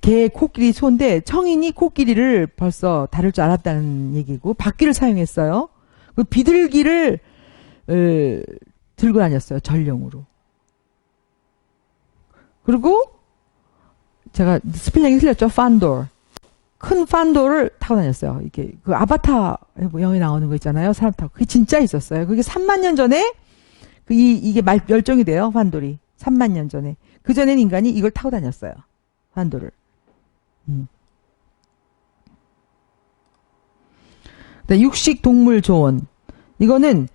개, 코끼리, 소인데 청인이 코끼리를 벌써 다룰 줄 알았다는 얘기고 바퀴를 사용했어요. 그 비둘기를 들고 다녔어요. 전용으로. 그리고 제가 스펠링이 틀렸죠. 판돌. 큰 판돌을 타고 다녔어요. 이게 그 아바타 영화에 나오는 거 있잖아요. 사람 타고. 그게 진짜 있었어요. 그게 3만 년 전에 이게 멸종이 돼요. 판돌이. 3만 년 전에. 그 전에는 인간이 이걸 타고 다녔어요. 판돌을. 육식 동물 조언. 이거는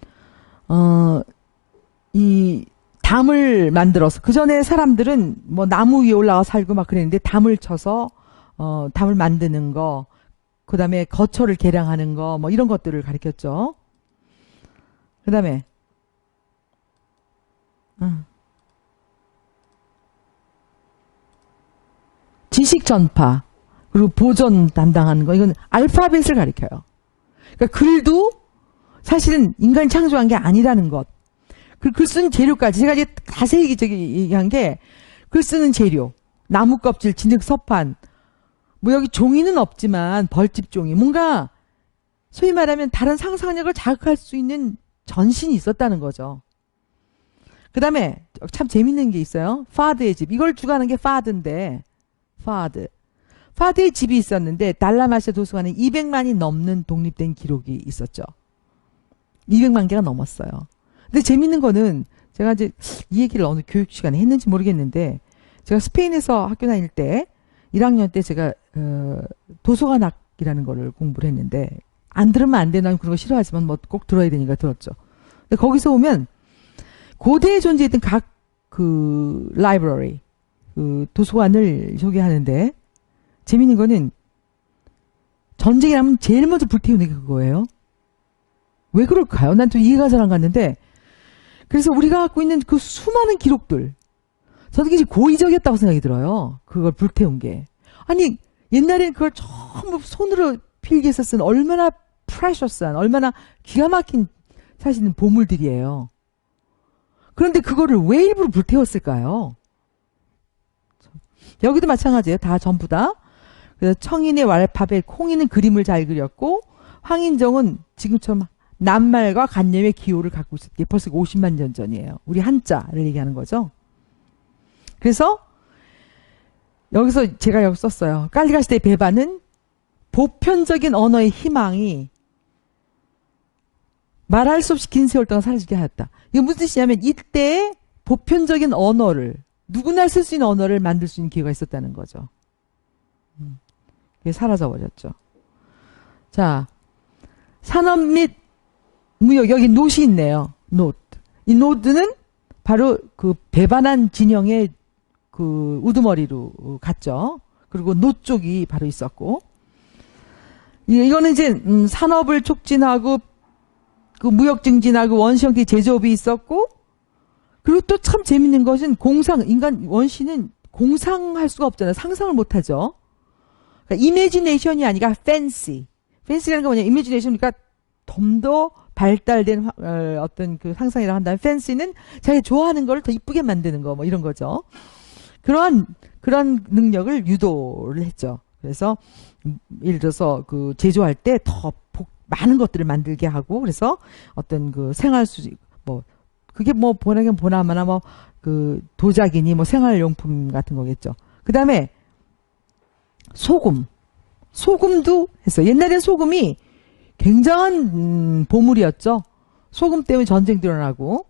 이 담을 만들어서, 그 전에 사람들은 뭐 나무 위에 올라가 살고 막 그랬는데 담을 쳐서 담을 만드는 거, 그 다음에 거처를 개량하는 거, 뭐 이런 것들을 가르쳤죠. 그 다음에 지식 전파, 그리고 보존 담당하는 거, 이건 알파벳을 가르쳐요. 그러니까 글도 사실은 인간이 창조한 게 아니라는 것. 글 쓰는 재료까지 제가 이제 자세히 얘기한 게, 글 쓰는 재료, 나무 껍질, 진흙, 서판, 뭐 여기 종이는 없지만 벌집 종이, 뭔가 소위 말하면 다른 상상력을 자극할 수 있는 전신이 있었다는 거죠. 그 다음에 참 재밌는 게 있어요. 파드의 집. 이걸 주관하는 게 파드인데, 파드의 집이 있었는데 달라마시아 도서관에 200만이 넘는 독립된 기록이 있었죠. 200만 개가 넘었어요. 근데 재밌는 거는 제가 이제 이 얘기를 어느 교육 시간에 했는지 모르겠는데, 제가 스페인에서 학교 다닐 때 1학년 때 제가 도서관학이라는 거를 공부를 했는데, 안 들으면 안 되나 그런 거 싫어하지만 뭐 꼭 들어야 되니까 들었죠. 근데 거기서 보면 고대에 존재했던 각 그 라이브러리, 그 도서관을 소개하는데, 재밌는 거는 전쟁이 나면 제일 먼저 불태우는 게 그거예요. 왜 그럴까요? 난 또 이해가 잘 안 갔는데, 그래서 우리가 갖고 있는 그 수많은 기록들, 저는 그게 고의적이었다고 생각이 들어요. 그걸 불태운 게. 아니, 옛날엔 그걸 전부 손으로 필기해서 쓴 얼마나 프레셔스한, 얼마나 기가 막힌 사실은 보물들이에요. 그런데 그거를 왜 일부러 불태웠을까요? 여기도 마찬가지예요. 다 전부 다. 그래서 청인의 알파벳, 콩이는 그림을 잘 그렸고 황인정은 지금처럼 낱말과 간념의 기호를 갖고 있었대. 벌써 50만 년 전이에요. 우리 한자를 얘기하는 거죠. 그래서 여기서 제가 여기 썼어요. 깔리가 시대의 배반은 보편적인 언어의 희망이 말할 수 없이 긴 세월 동안 사라지게 하였다. 이게 무슨 뜻이냐면 이때 보편적인 언어를 누구나 쓸 수 있는 언어를 만들 수 있는 기회가 있었다는 거죠. 그게 사라져버렸죠. 자, 산업 및 무역, 여기 노트이 있네요. 노트. 이 노트는 바로 그 배반한 진영의 그 우두머리로 갔죠. 그리고 노 쪽이 바로 있었고, 이거는 이제 산업을 촉진하고 그 무역 증진하고 원시 형태 제조업이 있었고, 그리고 또 참 재밌는 것은 인간 원시는 공상할 수가 없잖아요. 상상을 못하죠. 그러니까 이미지네이션이 아니라 팬시. 팬시라는 건 뭐냐? 이미지네이션이니까 좀 더 발달된 어떤 그 상상이라고 한다면, 팬시는 자기 좋아하는 걸 더 이쁘게 만드는 거, 뭐 이런 거죠. 그런 능력을 유도를 했죠. 그래서 예를 들어서 그 제조할 때 더 많은 것들을 만들게 하고, 그래서 어떤 그 생활 수지 뭐 그게 뭐 보나마나 뭐 그 도자기니 뭐 생활용품 같은 거겠죠. 그 다음에 소금도 했어요. 옛날엔 소금이 굉장한 보물이었죠. 소금 때문에 전쟁도 일어나고,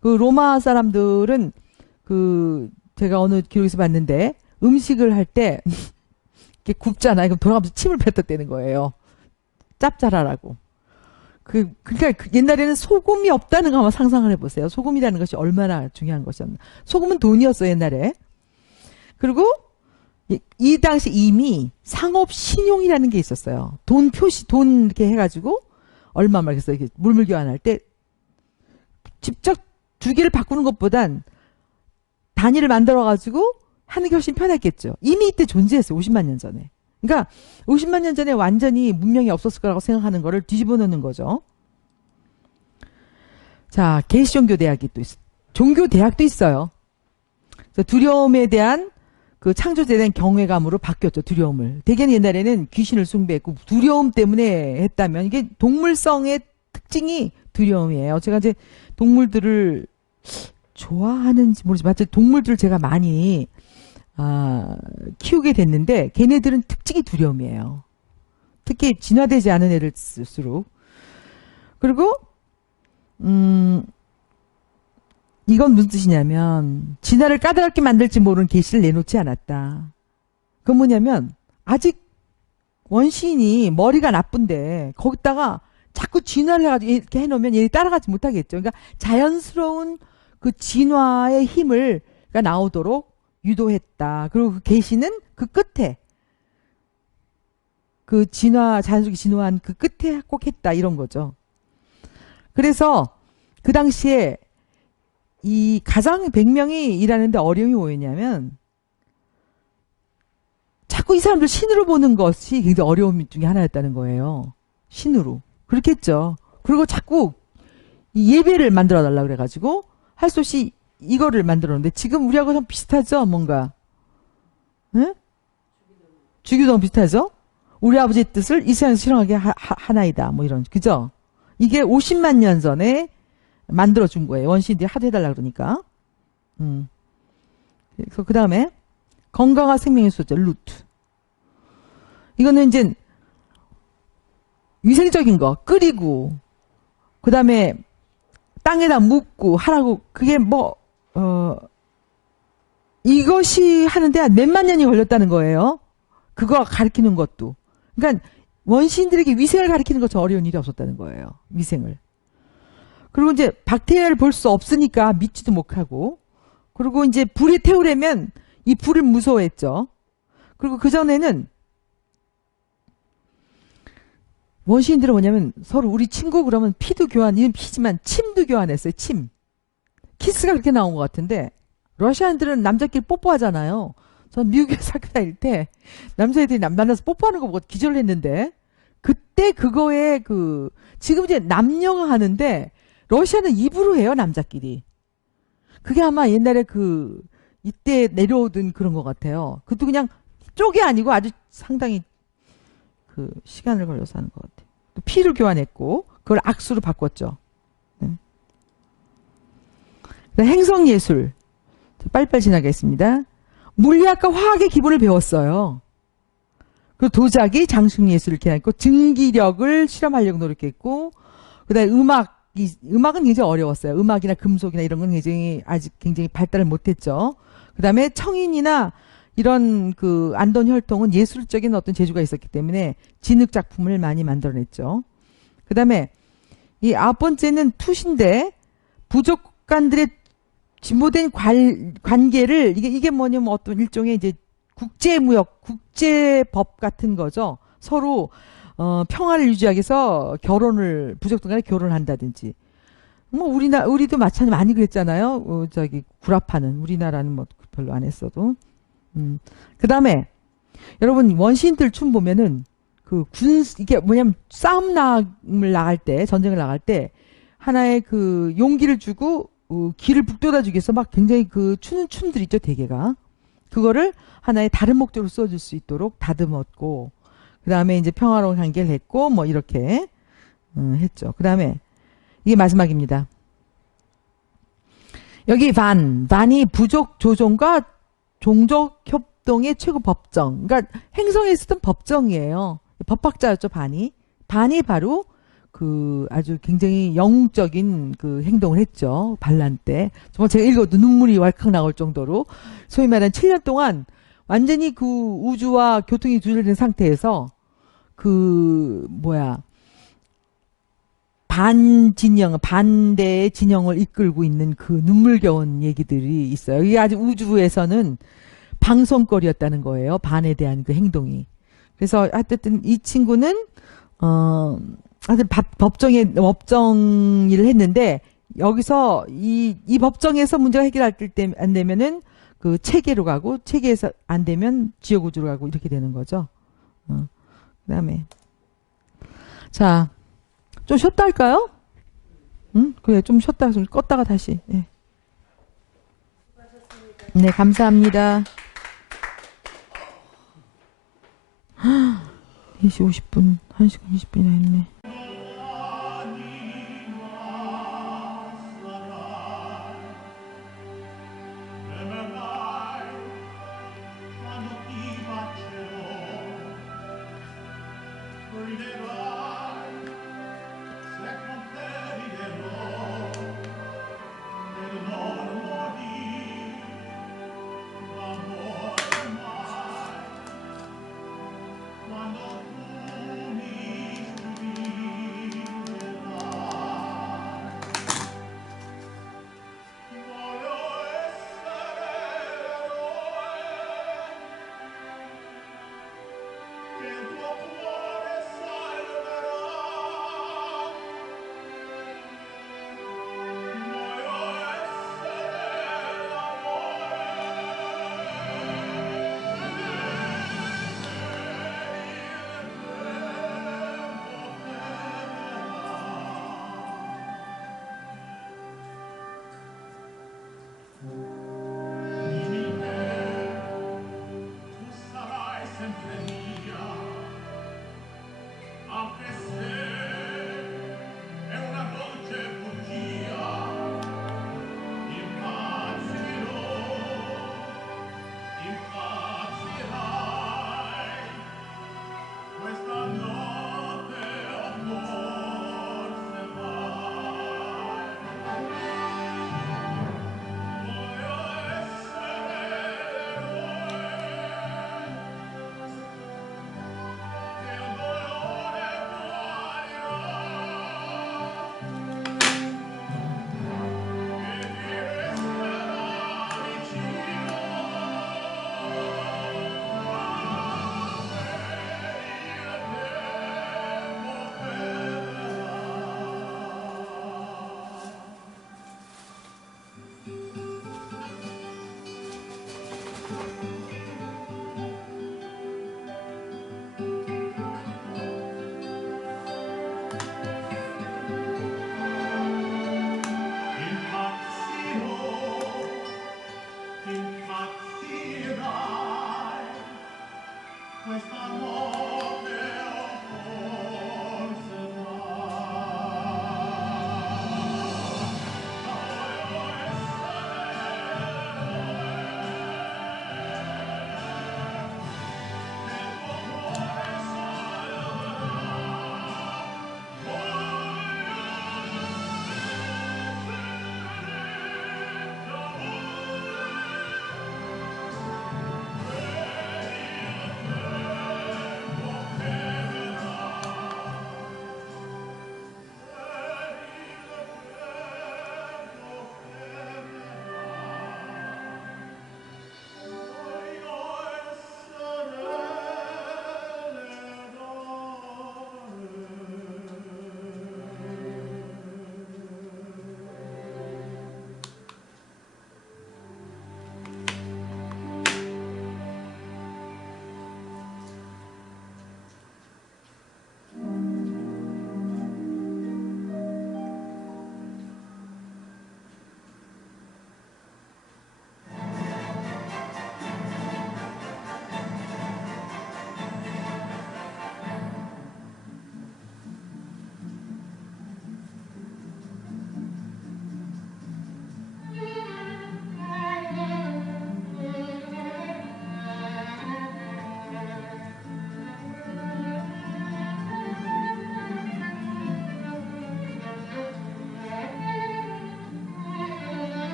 그 로마 사람들은 그 제가 어느 기록에서 봤는데 음식을 할 때 이렇게 굽잖아요. 그럼 돌아가면서 침을 뱉었다는 거예요. 짭짤하라고. 그러니까 옛날에는 소금이 없다는 거 한번 상상을 해보세요. 소금이라는 것이 얼마나 중요한 것이었나. 소금은 돈이었어요, 옛날에. 그리고 이 당시 이미 상업 신용이라는 게 있었어요. 돈 표시, 돈 이렇게 해가지고 얼마 말겠어요. 이렇게 물물 교환할 때 직접 주기를 바꾸는 것보단 단위를 만들어가지고 하는 게 훨씬 편했겠죠. 이미 이때 존재했어요. 50만 년 전에. 그러니까 50만 년 전에 완전히 문명이 없었을 거라고 생각하는 거를 뒤집어 놓는 거죠. 자, 계시종교대학이 또 있어요. 종교대학도 있어요. 두려움에 대한 그 창조제에 대한 경외감으로 바뀌었죠. 두려움을. 대개는 옛날에는 귀신을 숭배했고 두려움 때문에 했다면, 이게 동물성의 특징이 두려움이에요. 제가 이제 동물들을 좋아하는지 모르지만 동물들을 제가 많이 키우게 됐는데 걔네들은 특징이 두려움이에요. 특히 진화되지 않은 애를 쓸수록. 그리고 이건 무슨 뜻이냐면 진화를 까다롭게 만들지 모르는 계시를 내놓지 않았다. 그건 뭐냐면 아직 원시인이 머리가 나쁜데 거기다가 자꾸 진화를 해가지고 이렇게 해놓으면 얘를 따라가지 못하겠죠. 그러니까 자연스러운 그 진화의 힘을 나오도록 유도했다. 그리고 그 계시는 그 끝에 그 자연스럽게 진화한 그 끝에 꼭 했다. 이런 거죠. 그래서 그 당시에 이 가장 100명이 일하는데 어려움이 뭐였냐면 자꾸 이 사람들 신으로 보는 것이 굉장히 어려움 중에 하나였다는 거예요. 신으로. 그렇겠죠. 그리고 자꾸 이 예배를 만들어 달라고 그래가지고 할 수 없이 이거를 만들었는데 지금 우리하고 좀 비슷하죠? 뭔가. 네? 주기도랑 비슷하죠? 우리 아버지의 뜻을 이 세상에서 실현하게 하나이다. 뭐 이런. 그죠? 이게 50만 년 전에 만들어준 거예요. 원시인들이 하도 해달라 그러니까. 그래서 그 다음에 건강한 생명의 소재, 루트. 이거는 이제 위생적인 거, 끓이고, 그 다음에 땅에다 묻고 하라고, 그게 뭐, 이것이 하는데 한 몇만 년이 걸렸다는 거예요. 그거 가르치는 것도. 그러니까 원시인들에게 위생을 가르치는 것처럼 어려운 일이 없었다는 거예요. 위생을. 그리고 이제 박테리아를 볼 수 없으니까 믿지도 못하고, 그리고 이제 불에 태우려면 이 불을 무서워했죠. 그리고 그전에는 원시인들은 뭐냐면 서로 우리 친구 그러면 피도 교환, 이건 피지만 침도 교환했어요. 침. 키스가 그렇게 나온 것 같은데 러시아인들은 남자끼리 뽀뽀하잖아요. 전 미국에서 학교 다닐 때 남자애들이 만나서 뽀뽀하는 거 보고 기절을 했는데, 그때 그거에 지금 이제 남녀가 하는데 러시아는 입으로 해요. 남자끼리. 그게 아마 옛날에 이때 내려오던 그런 것 같아요. 그것도 그냥 쪽이 아니고 아주 상당히 그 시간을 걸려서 하는 것 같아요. 또 피를 교환했고 그걸 악수로 바꿨죠. 네. 행성예술 빨리빨리 지나가겠습니다. 물리학과 화학의 기본을 배웠어요. 그 도자기, 장식예술 이렇게 했고 증기력을 실험하려고 노력했고 그다음에 음악은 굉장히 어려웠어요. 음악이나 금속이나 이런 건 굉장히 아직 굉장히 발달을 못했죠. 그다음에 청인이나 이런 그 안돈 혈통은 예술적인 어떤 재주가 있었기 때문에 진흙 작품을 많이 만들어냈죠. 그다음에 이 9번째는 투신데 부족 간들의 진보된 관계를 이게 뭐냐면 어떤 일종의 이제 국제무역, 국제법 같은 거죠. 서로 평화를 유지하기 위해서 부족들 간에 결혼을 한다든지. 뭐 우리도 마찬가지 많이 그랬잖아요. 저기 구라파는 우리나라는 뭐 별로 안 했어도. 그다음에 여러분 원시인들 춤 보면은 이게 뭐냐면 싸움을 나갈 때 전쟁을 나갈 때 하나의 그 용기를 주고 기를 북돋아주기 위해서 막 굉장히 그 추는 춤들 있죠 대개가 그거를 하나의 다른 목적으로 써줄 수 있도록 다듬었고 그 다음에 이제 평화로운 관계를 했고 뭐 이렇게 했죠. 그 다음에 이게 마지막입니다. 여기 반이 부족 조정과 종족 협동의 최고 법정. 그러니까 행성에 있었던 법정이에요. 법학자였죠 반이 바로 그 아주 굉장히 영웅적인 그 행동을 했죠. 반란 때. 정말 제가 읽어도 눈물이 왈칵 나올 정도로 소위 말하는 7년 동안 완전히 그 우주와 교통이 두절된 상태에서 반대의 진영을 이끌고 있는 그 눈물겨운 얘기들이 있어요. 이게 아주 우주에서는 방송거리였다는 거예요. 반에 대한 그 행동이. 그래서 하여튼 이 친구는 하여튼 법정 일을 했는데 여기서 이 법정에서 문제가 해결할 때 안 되면은 그 체계로 가고 체계에서 안 되면 지역 우주로 가고 이렇게 되는 거죠. 그다음에 자, 좀 쉬었다 할까요? 응? 그래 좀 쉬었다 좀 껐다가 다시. 네, 네 감사합니다. 4시 50분, 1시간 20분이나 했네.